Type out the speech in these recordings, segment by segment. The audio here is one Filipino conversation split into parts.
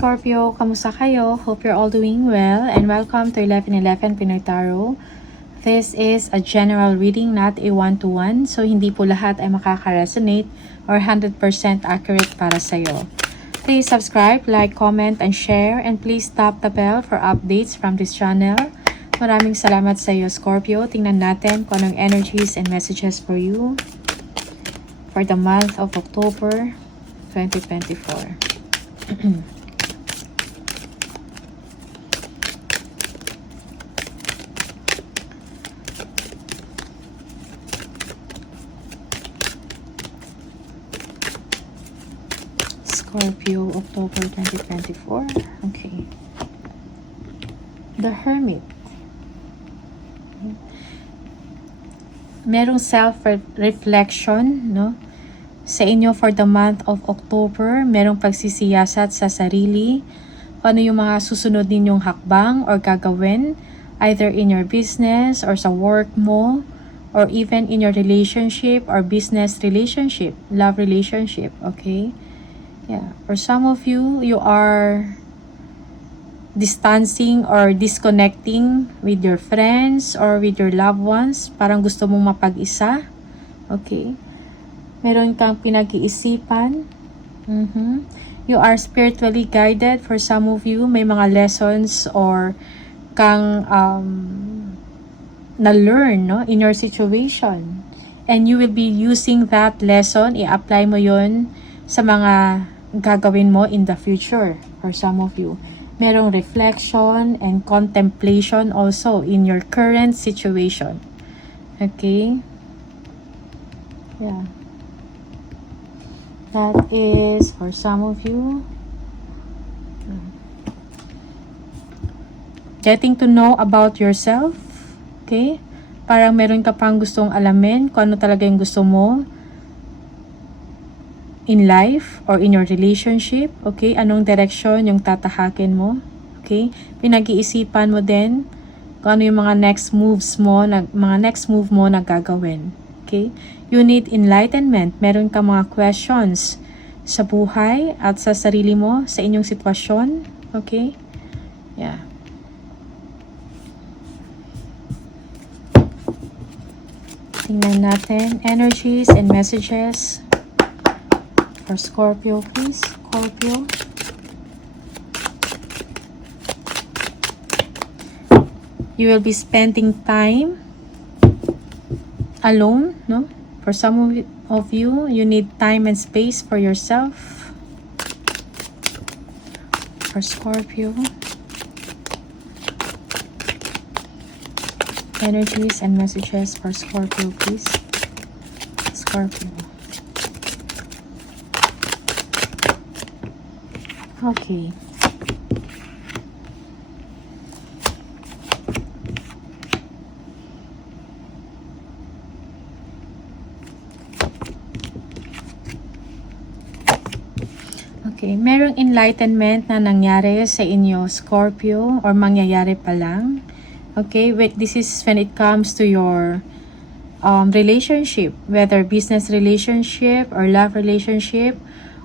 Scorpio, kamusta kayo? Hope you're all doing well and welcome to 1111 Pinoy Tarot. This is a general reading, not a one-to-one. So hindi po lahat ay makaka-resonate or 100% accurate para sa'yo. Please subscribe, like, comment, and share. And please tap the bell for updates from this channel. Maraming salamat sa iyo, Scorpio. Tingnan natin kung anong energies and messages for you for the month of October 2024. Scorpio, October 2024. Okay. The Hermit. Merong self-reflection, no? Sa inyo for the month of October, merong pagsisiyasat sa sarili. Ano yung mga susunod ninyong hakbang or gagawin, either in your business or sa work mo, or even in your relationship or business relationship, love relationship, okay? Yeah. For some of you, you are distancing or disconnecting with your friends or with your loved ones. Parang gusto mong mapag-isa. Okay? Meron kang pinag-iisipan. You are spiritually guided. For some of you, may mga lessons or kang na-learn, no, in your situation. And you will be using that lesson, i-apply mo yon sa mga gagawin mo in the future. For some of you, merong reflection and contemplation also in your current situation. Okay? Yeah. That is for some of you. Getting to know about yourself. Okay? Parang meron ka pang gustong alamin kung ano talaga yung gusto mo in life or in your relationship. Okay? Anong direction yung tatahakin mo. Okay? Pinag-iisipan mo din kung ano yung mga next moves mo, mga next move mo na gagawin. Okay? You need enlightenment. Meron ka mga questions sa buhay at sa sarili mo, sa inyong sitwasyon. Okay? Yeah. Tingnan natin energies and messages for Scorpio, please. Scorpio. You will be spending time alone, no? For some of you, you need time and space for yourself. For Scorpio. Energies and messages for Scorpio, please. Scorpio. Okay. Okay, merong enlightenment na nangyari sa inyo, Scorpio, or mangyayari pa lang. Okay, this is when it comes to your relationship, whether business relationship or love relationship,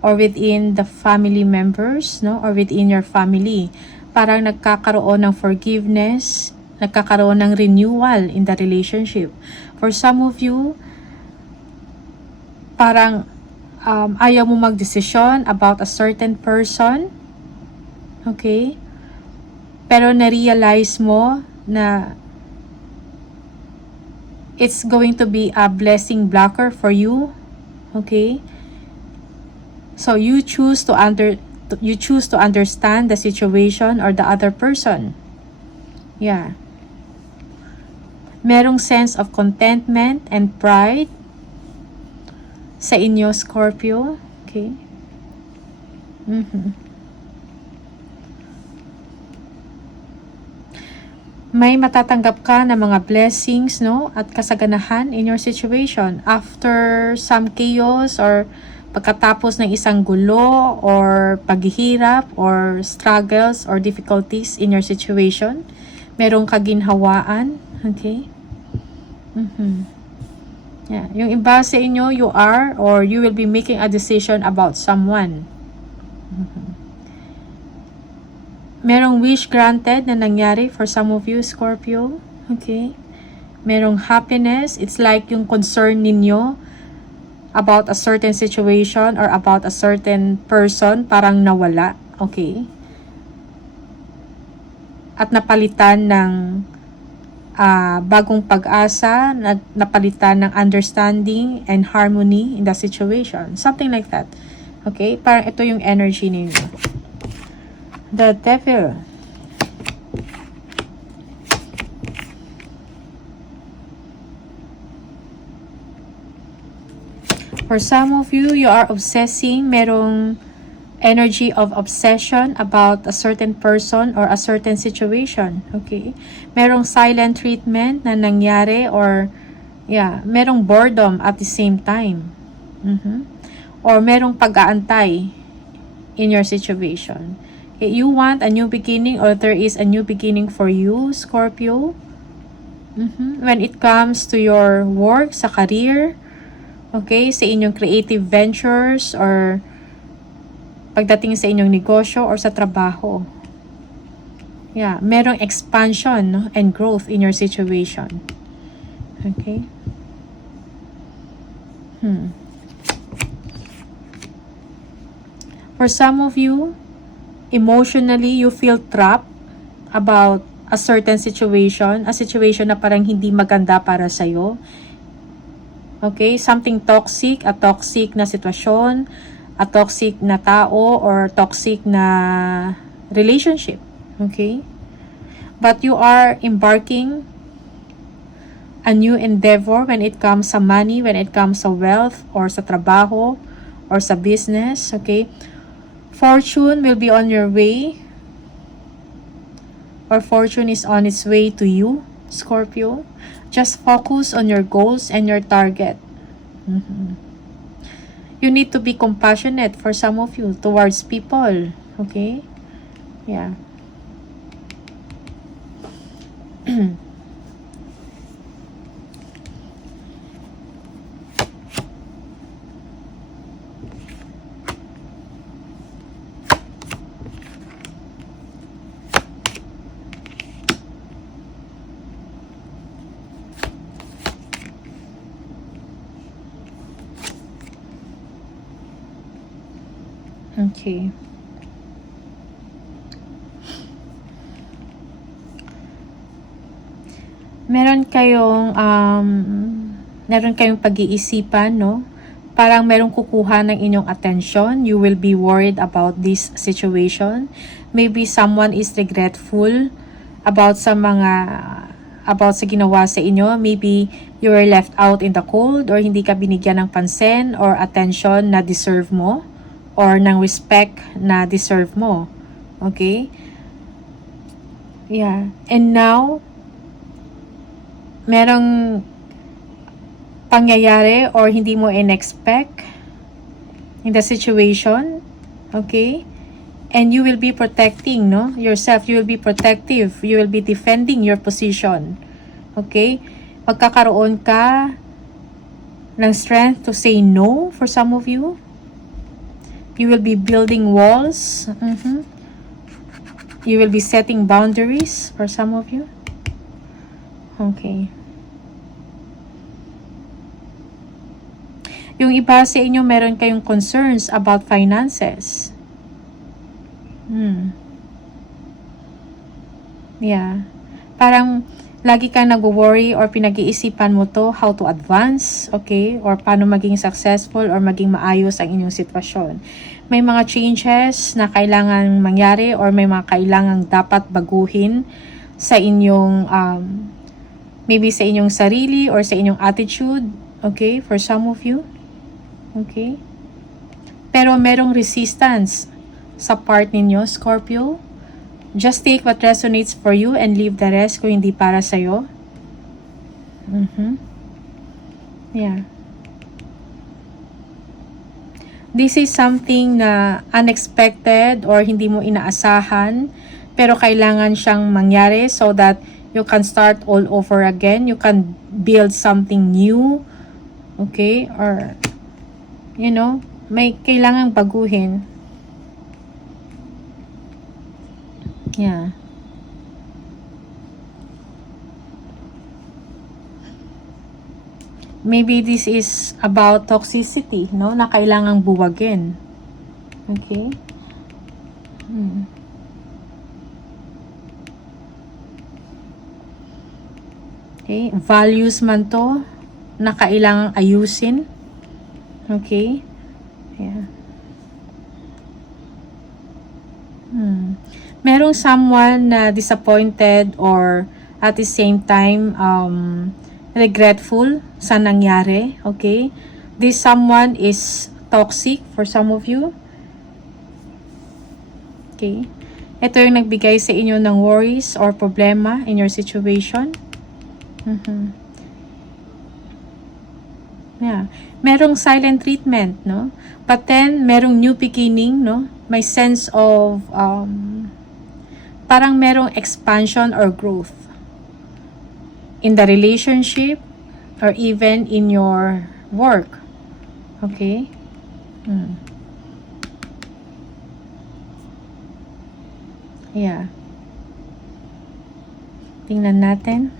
or within the family members, no, or within your family. Parang nagkakaroon ng forgiveness, nagkakaroon ng renewal in the relationship. For some of you, parang ayaw mo magdesisyon about a certain person. Okay? Pero na-realize mo na it's going to be a blessing blocker for you. Okay? So you choose to understand the situation or the other person. Yeah. Merong sense of contentment and pride sa inyo, Scorpio. Okay? May matatanggap ka na mga blessings, no? At kasaganahan in your situation. After some chaos or pagkatapos ng isang gulo or paghihirap or struggles or difficulties in your situation, merong kaginhawaan. Okay? Yeah. Yung iba sa inyo, you are or you will be making a decision about someone. Merong wish granted na nangyari for some of you, Scorpio. Okay? Merong happiness. It's like yung concern ninyo about a certain situation or about a certain person parang nawala. Okay? At napalitan ng bagong pag-asa, napalitan ng understanding and harmony in the situation. Something like that. Okay? Parang ito yung energy ninyo. The Devil. For some of you, you are obsessing. Merong energy of obsession about a certain person or a certain situation. Okay? Merong silent treatment na nangyari or merong boredom at the same time. Or merong pag-aantay in your situation. Okay, you want a new beginning or there is a new beginning for you, Scorpio. When it comes to your work, sa career, okay, sa inyong creative ventures or pagdating sa inyong negosyo or sa trabaho. Merong expansion, no, and growth in your situation. Okay? For some of you, emotionally, you feel trapped about a certain situation, a situation na parang hindi maganda para sa'yo. Okay? Something toxic, a toxic na sitwasyon, a toxic na tao or toxic na relationship. Okay? But you are embarking a new endeavor when it comes sa money, when it comes sa wealth, or sa trabaho, or sa business. Okay? Fortune will be on your way, or fortune is on its way to you, Scorpio. Just focus on your goals and your target. You need to be compassionate for some of you towards people. Okay? Okay. Meron kayong pag-iisipan, no? Parang merong kukuha ng inyong attention. You will be worried about this situation. Maybe someone is regretful about sa ginawa sa inyo. Maybe you were left out in the cold or hindi ka binigyan ng pansin or attention na deserve mo. Or ng respect na deserve mo. Okay? And now, merong pangyayari or hindi mo in-expect in the situation. Okay? And you will be protecting, no, yourself. You will be protective. You will be defending your position. Okay? Magkakaroon ka ng strength to say no for some of you. You will be building walls. You will be setting boundaries for some of you. Okay. Yung iba sa inyo, meron kayong concerns about finances. Parang lagi kang nag-worry or pinag-iisipan mo to how to advance, okay? Or paano maging successful or maging maayos ang inyong sitwasyon. May mga changes na kailangan mangyari or may mga kailangang dapat baguhin sa inyong, maybe sa inyong sarili or sa inyong attitude, okay? For some of you, okay? Pero merong resistance sa part ninyo, Scorpio. Just take what resonates for you and leave the rest kung hindi para sa'yo. This is something na unexpected or hindi mo inaasahan, pero kailangan siyang mangyari so that you can start all over again. You can build something new. Okay? Or, may kailangang baguhin. Yeah. Maybe this is about toxicity, no? Na kailangang buwagin. Okay? Okay? Values man to na kailangang ayusin. Okay? Yeah. Merong someone na disappointed or at the same time regretful sa nangyari. Okay? This someone is toxic for some of you. Okay? Ito yung nagbigay sa inyo ng worries or problema in your situation. Yeah. Merong silent treatment, no? But then, merong new beginning, no? May sense of, parang merong expansion or growth in the relationship or even in your work. Okay? Yeah. Tingnan natin.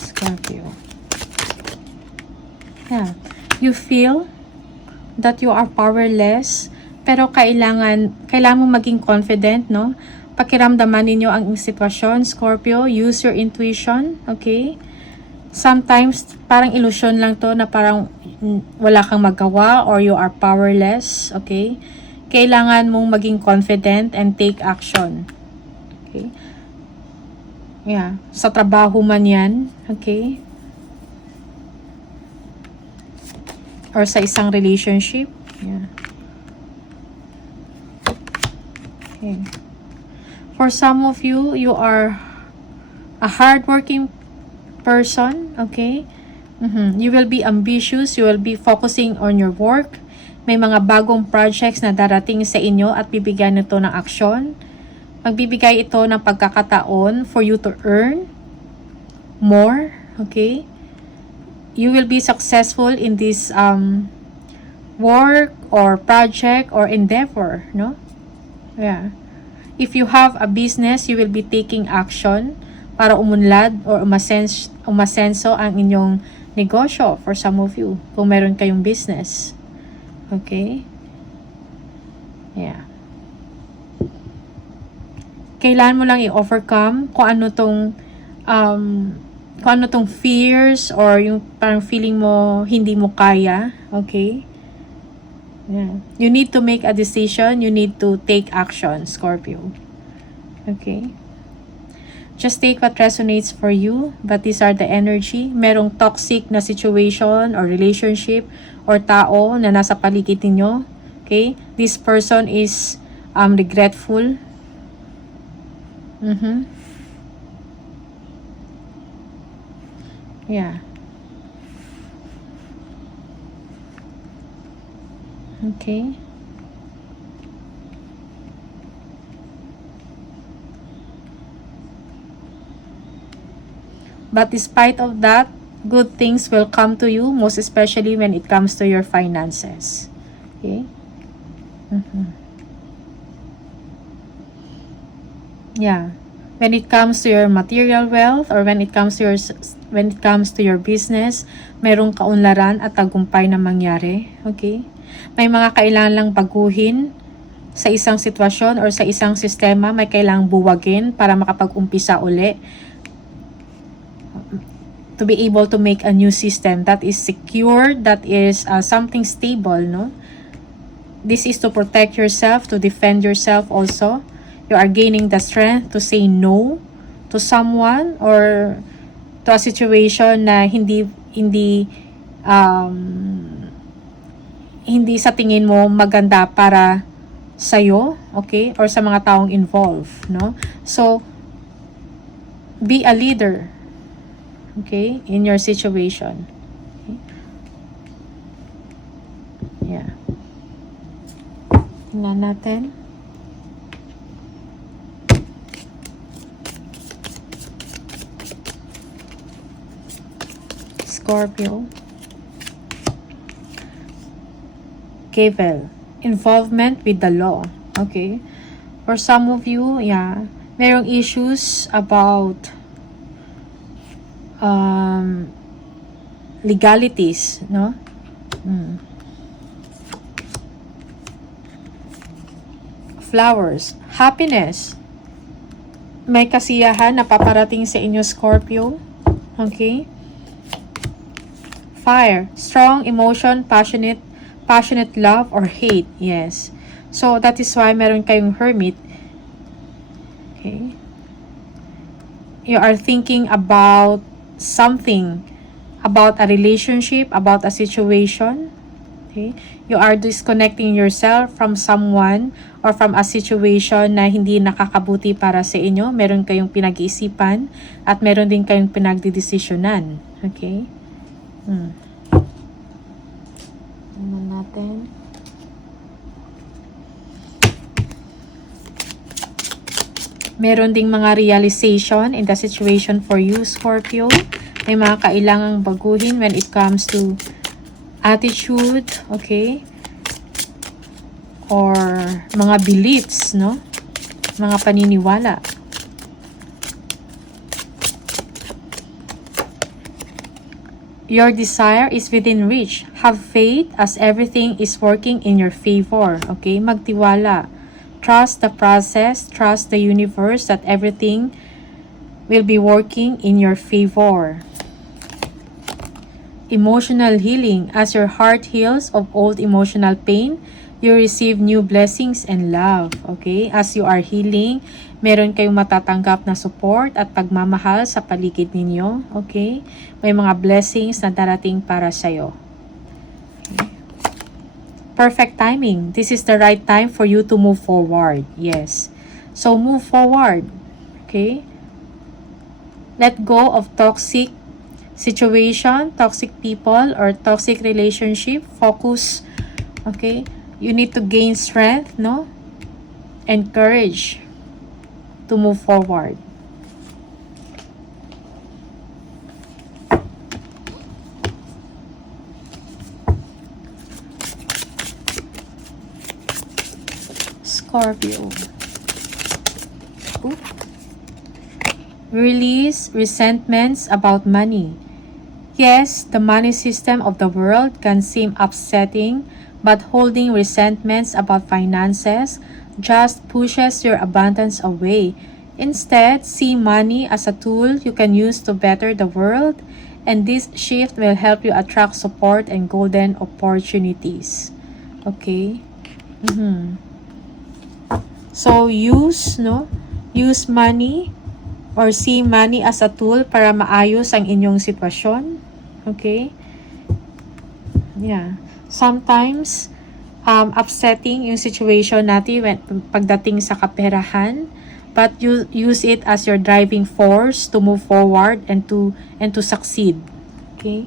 Scorpio. Yeah. You feel that you are powerless, pero kailangan mo maging confident, no? Pakiramdaman ninyo ang sitwasyon, Scorpio. Use your intuition, okay? Sometimes, parang illusion lang to na parang wala kang magawa or you are powerless, okay? Kailangan mong maging confident and take action. Okay? Yeah. Sa trabaho man yan, okay? Or sa isang relationship. Yeah. Okay. For some of you, you are a hardworking person, okay? You will be ambitious, you will be focusing on your work. May mga bagong projects na darating sa inyo at bibigyan nito ng aksyon. Magbibigay ito ng pagkakataon for you to earn more, okay? You will be successful in this work or project or endeavor, no? Yeah. If you have a business, you will be taking action para umunlad or umasenso ang inyong negosyo for some of you, kung meron kayong business. Okay? Yeah. Kailan mo lang i-overcome kung ano tong fears or yung parang feeling mo hindi mo kaya. Okay? Yeah. You need to make a decision. You need to take action, Scorpio. Okay? Just take what resonates for you, but these are the energy. Merong toxic na situation or relationship or tao na nasa paligid ninyo. Okay? This person is regretful. Yeah. Okay. But despite of that, good things will come to you, most especially when it comes to your finances. Okay? Yeah. When it comes to your material wealth or when it comes to your business, merong kaunlaran at tagumpay na mangyari. Okay? May mga kailangan lang baguhin sa isang sitwasyon or sa isang sistema, may kailangang buwagin para makapag-umpisa uli. To be able to make a new system that is secure, that is something stable, no? This is to protect yourself, to defend yourself also. You are gaining the strength to say no to someone or to a situation na hindi sa tingin mo maganda para sa'yo, okay? Or sa mga taong involved, no? So, be a leader, okay, in your situation. Okay? Yeah. Tingnan natin. Scorpio. Gavel. Involvement with the law. Okay. For some of you, yeah, merong issues about legalities, no? Flowers. Happiness. May kasiyahan na paparating sa inyo, Scorpio. Okay? Fire. Strong emotion, passionate love or hate. Yes. So, that is why meron kayong Hermit. Okay? You are thinking about something, about a relationship, about a situation. Okay? You are disconnecting yourself from someone or from a situation na hindi nakakabuti para sa inyo. Meron kayong pinag-iisipan at meron din kayong pinagdidesisyonan. Okay? Tingnan natin. Meron ding mga realization in the situation for you, Scorpio. May mga kailangang baguhin when it comes to attitude, okay? Or mga beliefs, no? Mga paniniwala. Your desire is within reach. Have faith as everything is working in your favor, okay? Magtiwala. Trust the process, trust the universe that everything will be working in your favor. Emotional healing. As your heart heals of old emotional pain, you receive new blessings and love. Okay? As you are healing, meron kayong matatanggap na support at pagmamahal sa paligid ninyo. Okay? May mga blessings na darating para sa'yo. Perfect timing. This is the right time for you to move forward. Yes. So, move forward. Okay? Let go of toxic situation, toxic people, or toxic relationship. Focus. Okay? You need to gain strength, no? And courage to move forward. Scorpio. Ooh. Release resentments about money. Yes, the money system of the world can seem upsetting, but holding resentments about finances just pushes your abundance away. Instead, see money as a tool you can use to better the world, and this shift will help you attract support and golden opportunities. Okay? So, use money or see money as a tool para maayos ang inyong sitwasyon. Okay? Yeah. Sometimes, upsetting yung situation natin pagdating sa kaperahan, but you use it as your driving force to move forward and to succeed. Okay?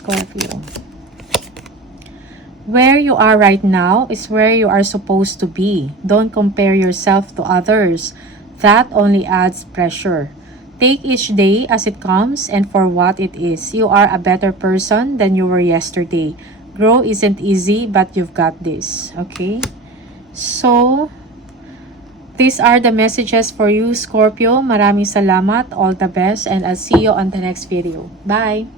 Scorpio. Where you are right now is where you are supposed to be. Don't compare yourself to others. That only adds pressure. Take each day as it comes and for what it is. You are a better person than you were yesterday. Grow isn't easy, but you've got this. Okay? So, these are the messages for you, Scorpio. Maraming salamat. All the best. And I'll see you on the next video. Bye!